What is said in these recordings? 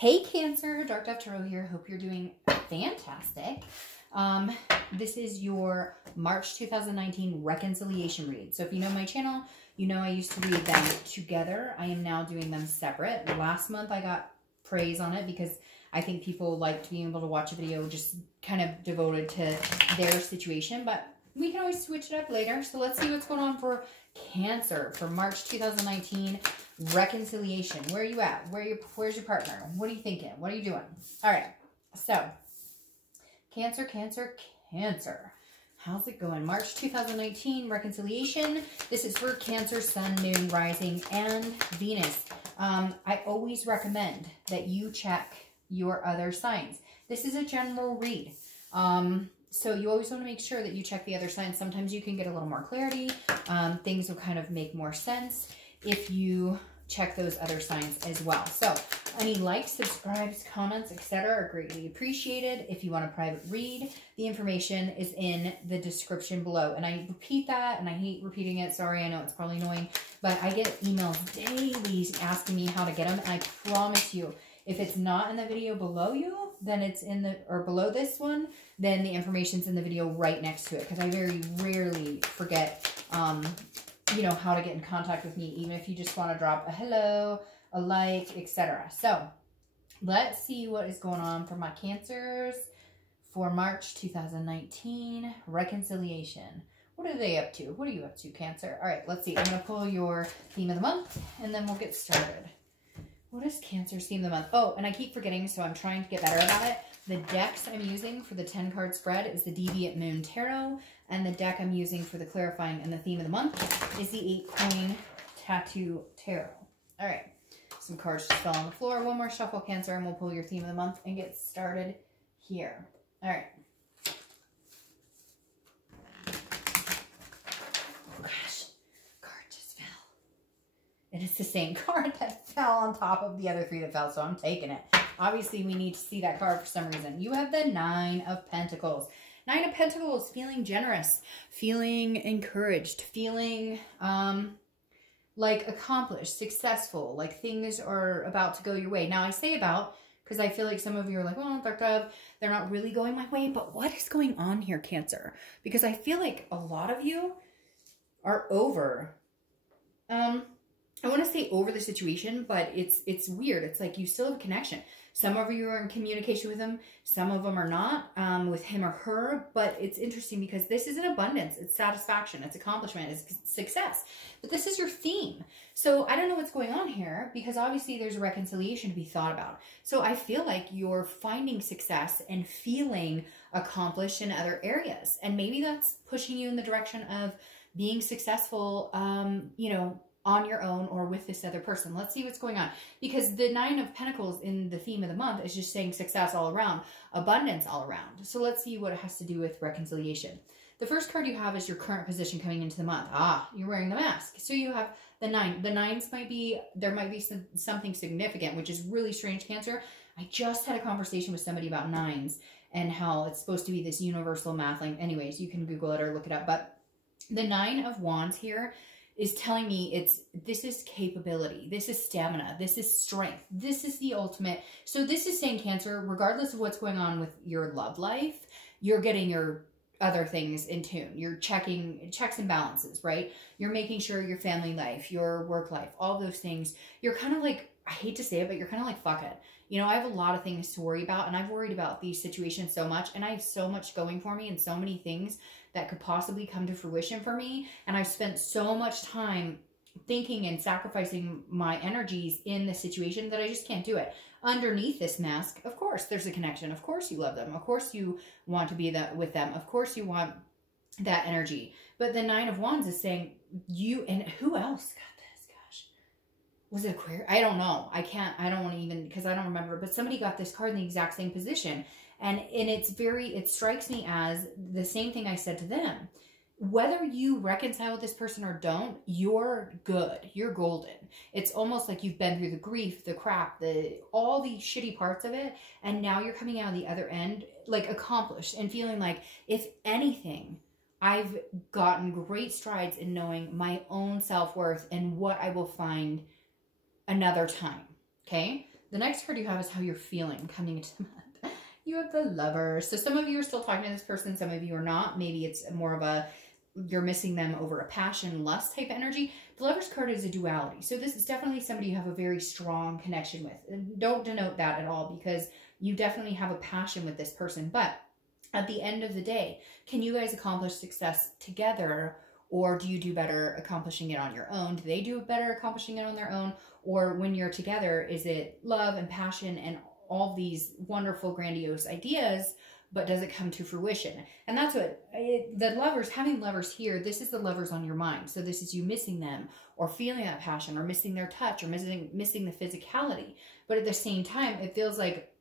Hey Cancer, Dark Dove Tarot here. Hope you're doing fantastic. This is your March 2019 reconciliation read. So if you know my channel, you know I used to read them together. I am now doing them separate. Last month I got praise on it because I think people liked being able to watch a video just kind of devoted to their situation, but we can always switch it up later. So let's see what's going on for Cancer for March 2019 reconciliation. Where are you at? Where's your partner? What are you thinking? What are you doing? All right. So Cancer. How's it going? March 2019 reconciliation. This is for Cancer, Sun, Moon, Rising, and Venus. I always recommend that you check your other signs. This is a general read. So you always want to make sure that you check the other signs. Sometimes you can get a little more clarity. Things will kind of make more sense if you check those other signs as well. So any likes, subscribes, comments, etc. are greatly appreciated. If you want a private read, the information is in the description below. And I repeat that, and I hate repeating it. Sorry, I know it's probably annoying, but I get emails daily asking me how to get them. And I promise you, if it's not in the video below you, then it's in the, or below this one, then the information's in the video right next to it. Because I very rarely forget, you know, how to get in contact with me, even if you just want to drop a hello, a like, etc. So let's see what is going on for my Cancers for March 2019 reconciliation. What are they up to? What are you up to, Cancer? All right, let's see. I'm going to pull your theme of the month, and then we'll get started. What is Cancer's theme of the month? Oh, and I keep forgetting, so I'm trying to get better about it. The decks I'm using for the 10-card spread is the Deviant Moon Tarot, and the deck I'm using for the clarifying and the theme of the month is the 8-Coin Tattoo Tarot. All right, some cards just fell on the floor. One more shuffle, Cancer, and we'll pull your theme of the month and get started here. All right. Oh, gosh. Card just fell. And it's the same card that fell on top of the other three that fell, so I'm taking it. Obviously, we need to see that card for some reason. You have the Nine of Pentacles. Nine of Pentacles, feeling generous, feeling encouraged, feeling like accomplished, successful, like things are about to go your way. Now, I say about because I feel like some of you are like, well, Dark Dove, they're not really going my way. But what is going on here, Cancer? Because I feel like a lot of you are over. I want to say over the situation, but it's weird. It's like you still have a connection. Some of you are in communication with him. Some of them are not with him or her. But it's interesting because this is an abundance. It's satisfaction. It's accomplishment. It's success. But this is your theme. So I don't know what's going on here because obviously there's a reconciliation to be thought about. So I feel like you're finding success and feeling accomplished in other areas. And maybe that's pushing you in the direction of being successful, you know, on your own or with this other person. Let's see what's going on. Because the Nine of Pentacles in the theme of the month is just saying success all around, abundance all around. So let's see what it has to do with reconciliation. The first card you have is your current position coming into the month. Ah, you're wearing the mask. So you have the nine. The nines might be, there might be something significant, which is really strange, Cancer. I just had a conversation with somebody about nines and how it's supposed to be this universal math line. Anyways, you can Google it or look it up. But the Nine of Wands here is telling me this is capability, this is stamina, this is strength, this is the ultimate. So this is saying, Cancer, regardless of what's going on with your love life, you're getting your other things in tune. You're checking checks and balances, right? You're making sure your family life, your work life, all those things, you're kind of like, I hate to say it, but you're kind of like, fuck it. You know, I have a lot of things to worry about, and I've worried about these situations so much, and I have so much going for me and so many things that could possibly come to fruition for me. And I've spent so much time thinking and sacrificing my energies in this situation that I just can't do it. Underneath this mask, of course, there's a connection. Of course you love them. Of course you want to be with them. Of course you want that energy. But the Nine of Wands is saying you, and who else got this? Gosh. Was it Aquarius? I don't know. I don't want to even, because I don't remember. But somebody got this card in the exact same position. And it strikes me as the same thing I said to them. Whether you reconcile with this person or don't, you're good. You're golden. It's almost like you've been through the grief, the crap, all the shitty parts of it. And now you're coming out the other end, like accomplished and feeling like, if anything, I've gotten great strides in knowing my own self-worth and what I will find another time. Okay? The next card you have is how you're feeling coming into the month. You have the Lover. So some of you are still talking to this person. Some of you are not. Maybe it's more of a, you're missing them over a passion, lust type energy. The Lover's card is a duality. So this is definitely somebody you have a very strong connection with. And don't denote that at all, because you definitely have a passion with this person. But at the end of the day, can you guys accomplish success together? Or do you do better accomplishing it on your own? Do they do better accomplishing it on their own? Or when you're together, is it love and passion and all these wonderful, grandiose ideas, but does it come to fruition? And that's what, the Lovers, having Lovers here, this is the Lovers on your mind. So this is you missing them, or feeling that passion, or missing their touch, or missing the physicality. But at the same time, it feels like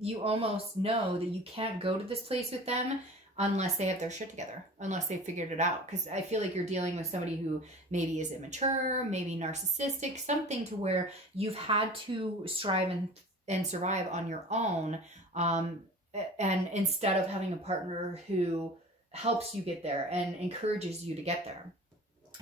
you almost know that you can't go to this place with them unless they have their shit together, unless they figured it out. Because I feel like you're dealing with somebody who maybe is immature, maybe narcissistic, something to where you've had to strive and survive on your own. And instead of having a partner who helps you get there and encourages you to get there.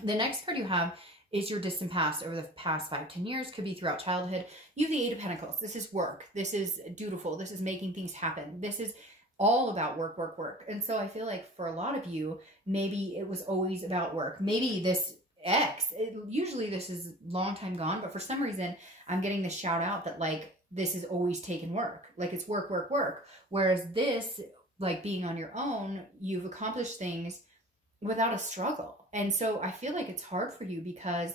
The next card you have is your distant past over the past 5-10 years. Could be throughout childhood. You have the Eight of Pentacles. This is work. This is dutiful. This is making things happen. This is all about work, work, work. And so I feel like for a lot of you, maybe it was always about work. Maybe this ex, usually this is long time gone, but for some reason I'm getting this shout out that like, this is always taken work. Like it's work, work, work. Whereas this, like being on your own, you've accomplished things without a struggle. And so I feel like it's hard for you because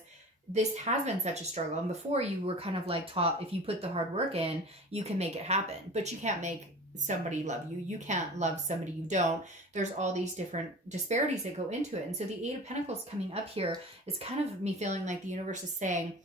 this has been such a struggle. And before you were kind of like taught, if you put the hard work in, you can make it happen, but you can't make somebody love you. You can't love somebody you don't. There's all these different disparities that go into it. And so the Eight of Pentacles coming up here is kind of me feeling like the universe is saying,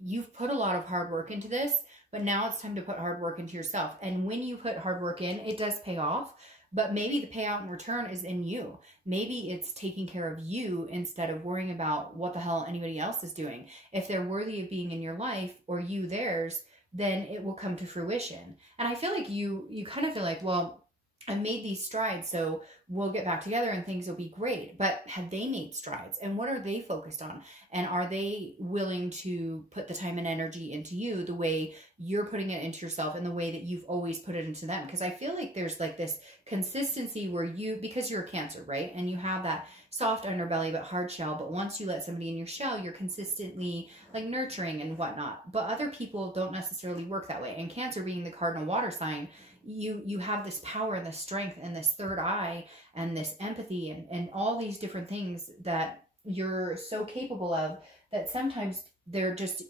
you've put a lot of hard work into this, but now it's time to put hard work into yourself. And when you put hard work in, it does pay off, but maybe the payout in return is in you. Maybe it's taking care of you instead of worrying about what the hell anybody else is doing. If they're worthy of being in your life or you theirs, then it will come to fruition. And I feel like you kind of feel like, well, I made these strides, so we'll get back together and things will be great. But have they made strides? And what are they focused on? And are they willing to put the time and energy into you the way you're putting it into yourself and the way that you've always put it into them? Because I feel like there's like this consistency where you, because you're a Cancer, right? And you have that soft underbelly but hard shell. But once you let somebody in your shell, you're consistently like nurturing and whatnot. But other people don't necessarily work that way. And Cancer being the cardinal water sign, you have this power and this strength and this third eye and this empathy and all these different things that you're so capable of that sometimes they're just,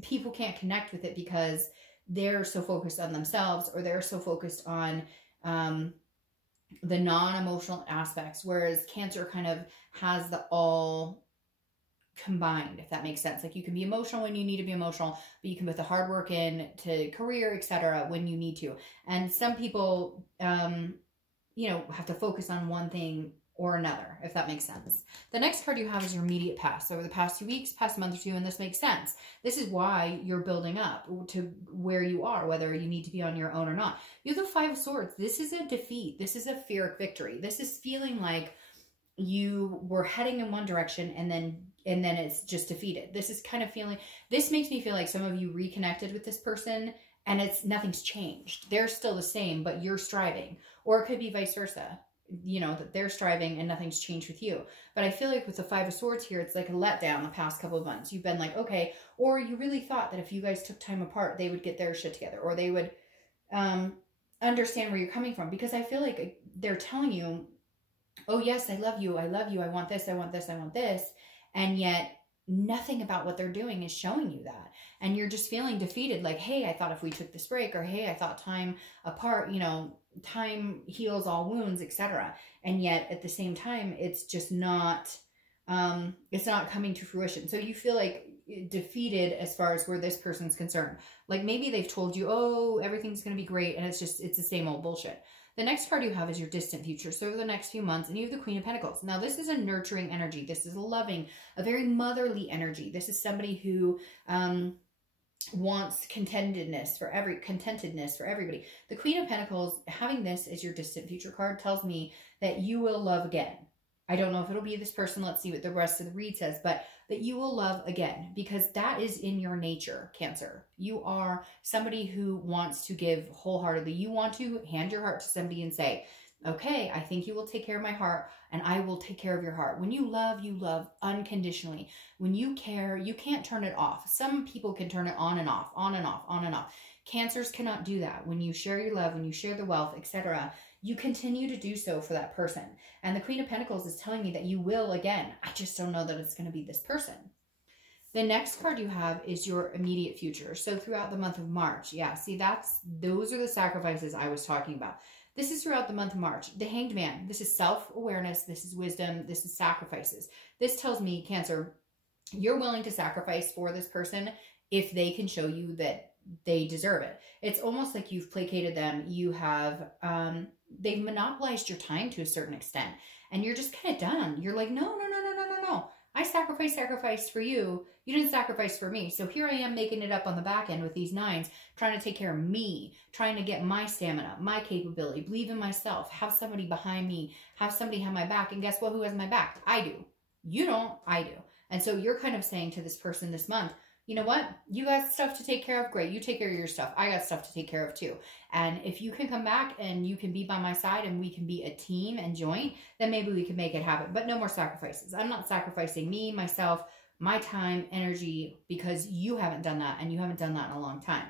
people can't connect with it because they're so focused on themselves or they're so focused on the non-emotional aspects, whereas Cancer kind of has the all combined, if that makes sense. Like you can be emotional when you need to be emotional, but you can put the hard work in to career, etc. when you need to. And some people, you know, have to focus on one thing or another, if that makes sense. The next card you have is your immediate past. So over the past 2 weeks, past month or two, and this makes sense. This is why you're building up to where you are, whether you need to be on your own or not. You have the Five of Swords. This is a defeat. This is a Pyrrhic victory. This is feeling like you were heading in one direction and then it's just defeated. This is kind of feeling, this makes me feel like some of you reconnected with this person and nothing's changed. They're still the same, but you're striving. Or it could be vice versa, you know, that they're striving and nothing's changed with you. But I feel like with the Five of Swords here, it's like a letdown the past couple of months. You've been like, okay, or you really thought that if you guys took time apart, they would get their shit together, or they would understand where you're coming from. Because I feel like they're telling you, oh yes, I love you, I want this, I want this, I want this. And yet nothing about what they're doing is showing you that. And you're just feeling defeated. Like, hey, I thought if we took this break, or hey, I thought time apart, you know, time heals all wounds, etc. And yet at the same time, it's just not, it's not coming to fruition. So you feel like defeated as far as where this person's concerned. Like maybe they've told you, oh, everything's going to be great. And it's the same old bullshit. The next card you have is your distant future. So over the next few months, and you have the Queen of Pentacles. Now, this is a nurturing energy. This is a loving, a very motherly energy. This is somebody who wants contentedness for everybody. The Queen of Pentacles, having this as your distant future card, tells me that you will love again. I don't know if it'll be this person. Let's see what the rest of the read says, but that you will love again, because that is in your nature, Cancer. You are somebody who wants to give wholeheartedly. You want to hand your heart to somebody and say, okay, I think you will take care of my heart and I will take care of your heart. When you love unconditionally. When you care, you can't turn it off. Some people can turn it on and off, on and off, on and off. Cancers cannot do that. When you share your love, when you share the wealth, etc., you continue to do so for that person. And the Queen of Pentacles is telling me that you will again. I just don't know that it's going to be this person. The next card you have is your immediate future. So throughout the month of March, yeah, see, those are the sacrifices I was talking about. This is throughout the month of March. The Hanged Man, this is self-awareness, this is wisdom, this is sacrifices. This tells me, Cancer, you're willing to sacrifice for this person if they can show you that they deserve it. It's almost like you've placated them. You have, they've monopolized your time to a certain extent, and you're just kind of done. You're like, no. I sacrificed for you. You didn't sacrifice for me. So here I am making it up on the back end with these 9s, trying to take care of me, trying to get my stamina, my capability, believe in myself, have somebody behind me, have somebody have my back. And guess what? Who has my back? I do. You don't. I do. And so you're kind of saying to this person this month, you know what? You got stuff to take care of. Great. You take care of your stuff. I got stuff to take care of too. And if you can come back and you can be by my side and we can be a team and joint, then maybe we can make it happen. But no more sacrifices. I'm not sacrificing me, myself, my time, energy, because you haven't done that, and you haven't done that in a long time.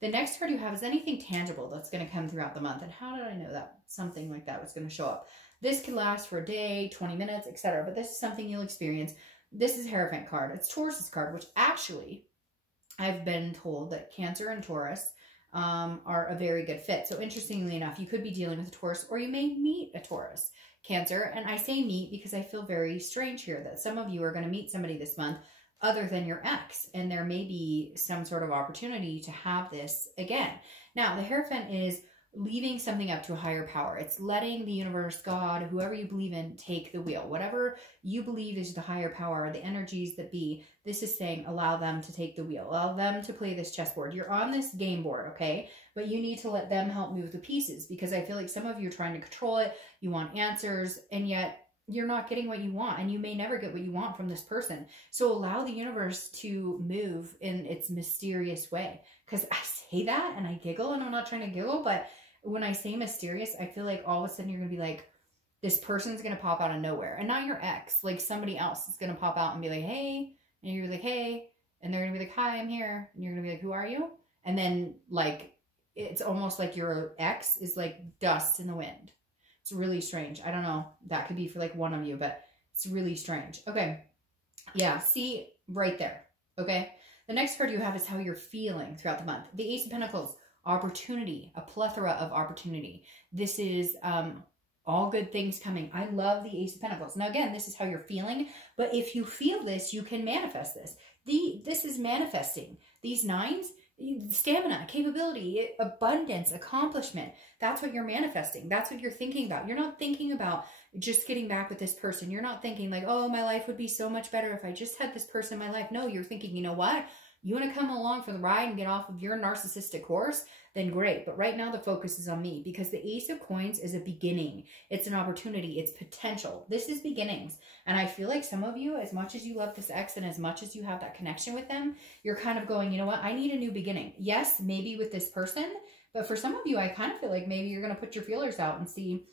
The next card you have is anything tangible that's going to come throughout the month. And how did I know that something like that was going to show up? This could last for a day, 20 minutes, etc. But this is something you'll experience. This is Hierophant card. It's Taurus's card, which actually I've been told that Cancer and Taurus are a very good fit. So interestingly enough, you could be dealing with a Taurus, or you may meet a Taurus, Cancer. And I say meet because I feel very strange here that some of you are going to meet somebody this month other than your ex, and there may be some sort of opportunity to have this again. Now, the Hierophant is leaving something up to a higher power. It's letting the universe, God, whoever you believe in, take the wheel. Whatever you believe is the higher power, the energies that be, this is saying allow them to take the wheel. Allow them to play this chessboard. You're on this game board, okay? But you need to let them help move the pieces, because I feel like some of you are trying to control it. You want answers, and yet you're not getting what you want, and you may never get what you want from this person. So allow the universe to move in its mysterious way. Because I say that and I giggle, and I'm not trying to giggle, but when I say mysterious, I feel like all of a sudden you're going to be like, this person's going to pop out of nowhere. And not your ex, like somebody else is going to pop out and be like, hey. And you're like, hey. And they're going to be like, hi, I'm here. And you're going to be like, who are you? And then like, it's almost like your ex is like dust in the wind. It's really strange. I don't know. That could be for like one of you, but it's really strange. Okay. Yeah. See right there. Okay. The next card you have is how you're feeling throughout the month. The Ace of Pentacles. Opportunity, a plethora of opportunity. This is all good things coming. I love the Ace of Pentacles. Now, again, this is how you're feeling, but if you feel this, you can manifest this. This is manifesting. These 9s, stamina, capability, abundance, accomplishment. That's what you're manifesting. That's what you're thinking about. You're not thinking about just getting back with this person. You're not thinking like, oh, my life would be so much better if I just had this person in my life. No, you're thinking, you know what? You want to come along for the ride and get off of your narcissistic horse? Then great. But right now the focus is on me, because the Ace of Coins is a beginning. It's an opportunity. It's potential. This is beginnings. And I feel like some of you, as much as you love this ex and as much as you have that connection with them, you're kind of going, you know what? I need a new beginning. Yes, maybe with this person. But for some of you, I kind of feel like maybe you're going to put your feelers out and see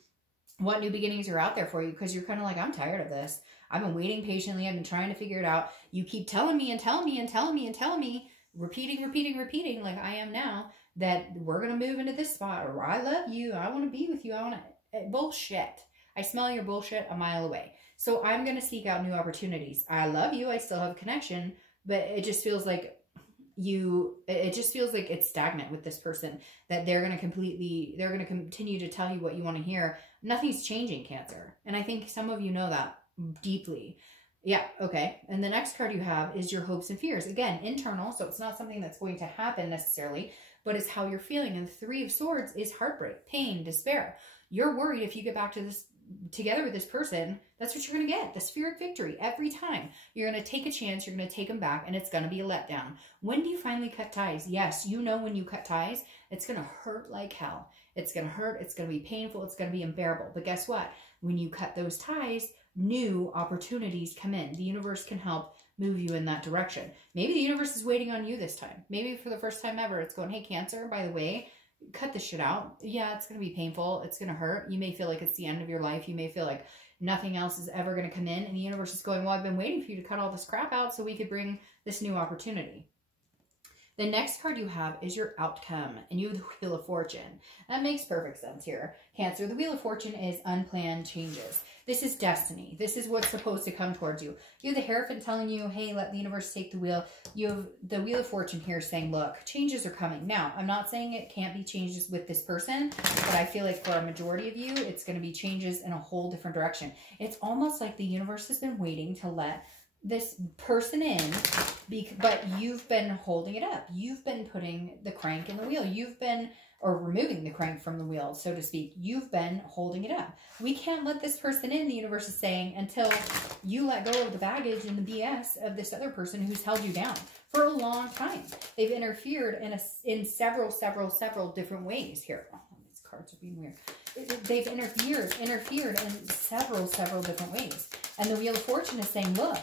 what new beginnings are out there for you, because you're kind of like, I'm tired of this. I've been waiting patiently. I've been trying to figure it out. You keep telling me and telling me and telling me and telling me, repeating, like I am now, that we're going to move into this spot, or I love you. I want to be with you. I want to, bullshit. I smell your bullshit a mile away. So I'm going to seek out new opportunities. I love you. I still have a connection, but it just feels like it just feels like it's stagnant with this person, that they're going to continue to tell you what you want to hear. Nothing's changing, Cancer. And I think some of you know that deeply. Yeah, okay. And the next card you have is your hopes and fears. Again, internal, so it's not something that's going to happen necessarily, but it's how you're feeling. And the Three of Swords is heartbreak, pain, despair. You're worried if you get back to this together with this person, that's what you're going to get. The Spheric victory every time. You're going to take a chance, you're going to take them back, and it's going to be a letdown. When do you finally cut ties? Yes, you know when you cut ties, it's going to hurt like hell. It's going to hurt, it's going to be painful, it's going to be unbearable. But guess what? When you cut those ties, new opportunities come in. The universe can help move you in that direction. Maybe the universe is waiting on you this time. Maybe for the first time ever, it's going, hey, Cancer, by the way, cut this shit out. Yeah, it's going to be painful. It's going to hurt. You may feel like it's the end of your life. You may feel like nothing else is ever going to come in. And the universe is going, well, I've been waiting for you to cut all this crap out so we could bring this new opportunity. The next card you have is your outcome, and you have the Wheel of Fortune. That makes perfect sense here. Cancer, the Wheel of Fortune is unplanned changes. This is destiny. This is what's supposed to come towards you. You have the Hierophant telling you, hey, let the universe take the wheel. You have the Wheel of Fortune here saying, look, changes are coming. Now, I'm not saying it can't be changes with this person, but I feel like for a majority of you, it's going to be changes in a whole different direction. It's almost like the universe has been waiting to let this person in, but you've been holding it up. You've been putting the crank in the wheel. You've been, or removing the crank from the wheel, so to speak. You've been holding it up. We can't let this person in, the universe is saying, until you let go of the baggage and the BS of this other person who's held you down for a long time. They've interfered in several different ways here. Oh, these cards are being weird. They've interfered in several different ways. And the Wheel of Fortune is saying, look,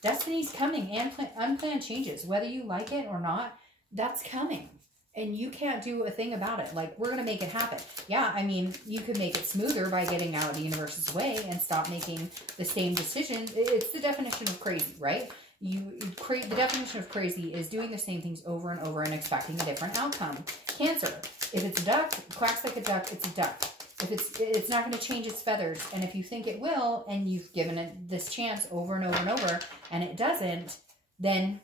destiny's coming and unplanned changes. Whether you like it or not, that's coming. And you can't do a thing about it. Like, we're going to make it happen. Yeah, I mean, you could make it smoother by getting out of the universe's way and stop making the same decisions. It's the definition of crazy, right? The definition of crazy is doing the same things over and over and expecting a different outcome. Cancer, if it's a duck, quacks like a duck, it's a duck. If it's not going to change its feathers. And if you think it will, and you've given it this chance over and over and over, and it doesn't, then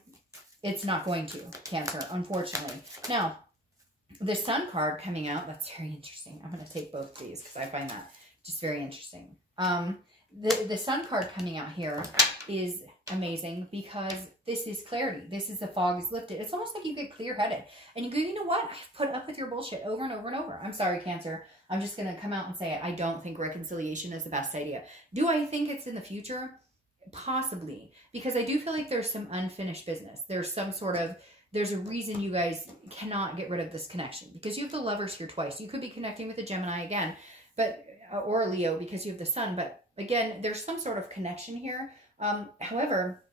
it's not going to, Cancer, unfortunately. Now, the Sun card coming out, that's very interesting. I'm going to take both of these because I find that just very interesting. The Sun card coming out here is amazing because this is clarity. This is the fog is lifted. It's almost like you get clear-headed and you go, you know what? I've put up with your bullshit over and over and over. I'm sorry, Cancer. I'm just going to come out and say it. I don't think reconciliation is the best idea. Do I think it's in the future? Possibly. Because I do feel like there's some unfinished business. There's a reason you guys cannot get rid of this connection. Because you have the Lovers here twice. You could be connecting with a Gemini again, or a Leo because you have the Sun. But again, there's some sort of connection here. However,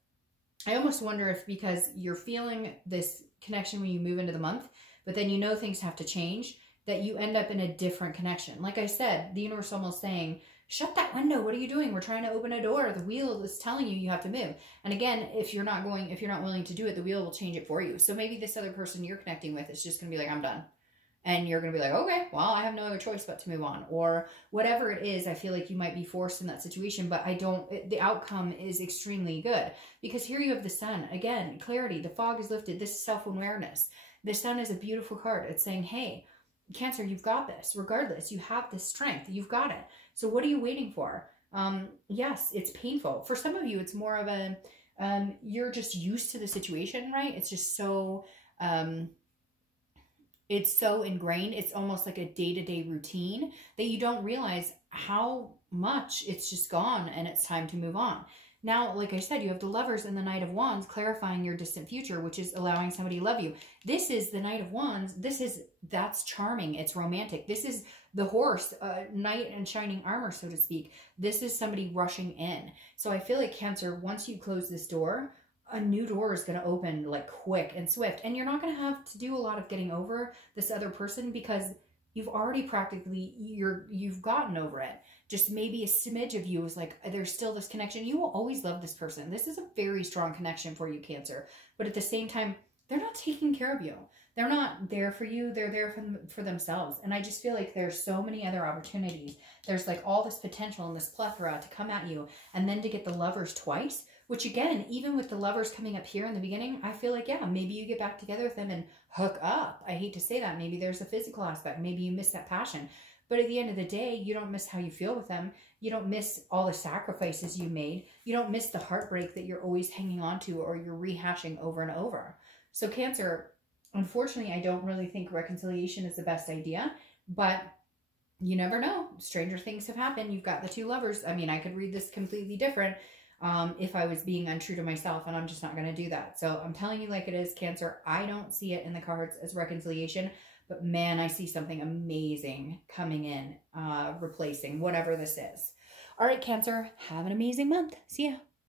I almost wonder if because you're feeling this connection when you move into the month, but then you know things have to change, that you end up in a different connection. Like I said, the universe almost saying, shut that window. What are you doing? We're trying to open a door. The wheel is telling you you have to move. And again, if you're not willing to do it, the wheel will change it for you. So maybe this other person you're connecting with is just going to be like, I'm done. And you're going to be like, okay, well, I have no other choice but to move on. Or whatever it is, I feel like you might be forced in that situation, but the outcome is extremely good. Because here you have the Sun. Again, clarity, the fog is lifted. This is self-awareness. The Sun is a beautiful card. It's saying, hey, Cancer, you've got this. Regardless, you have this strength. You've got it. So what are you waiting for? Yes, it's painful. For some of you, it's more of a, you're just used to the situation, right? It's just so, it's so ingrained. It's almost like a day-to-day routine that you don't realize how much it's just gone and it's time to move on. Now, like I said, you have the Lovers and the Knight of Wands clarifying your distant future, which is allowing somebody to love you. This is the Knight of Wands. That's charming. It's romantic. This is the Horse, knight in shining armor, so to speak. This is somebody rushing in. So I feel like Cancer, once you close this door, a new door is going to open like quick and swift. And you're not going to have to do a lot of getting over this other person because you've already practically, you've gotten over it. Just maybe a smidge of you is like, there's still this connection. You will always love this person. This is a very strong connection for you, Cancer. But at the same time, they're not taking care of you. They're not there for you. They're there for themselves. And I just feel like there's so many other opportunities. There's like all this potential and this plethora to come at you. And then to get the Lovers twice, which again, even with the Lovers coming up here in the beginning, I feel like, yeah, maybe you get back together with them and hook up. I hate to say that. Maybe there's a physical aspect. Maybe you miss that passion. But at the end of the day, you don't miss how you feel with them. You don't miss all the sacrifices you made. You don't miss the heartbreak that you're always hanging on to or you're rehashing over and over. So Cancer, unfortunately, I don't really think reconciliation is the best idea. But you never know. Stranger things have happened. You've got the two Lovers. I mean, I could read this completely different if I was being untrue to myself, and I'm just not going to do that. So I'm telling you like it is, Cancer. I don't see it in the cards as reconciliation. But man, I see something amazing coming in, replacing whatever this is. All right, Cancer, have an amazing month. See ya.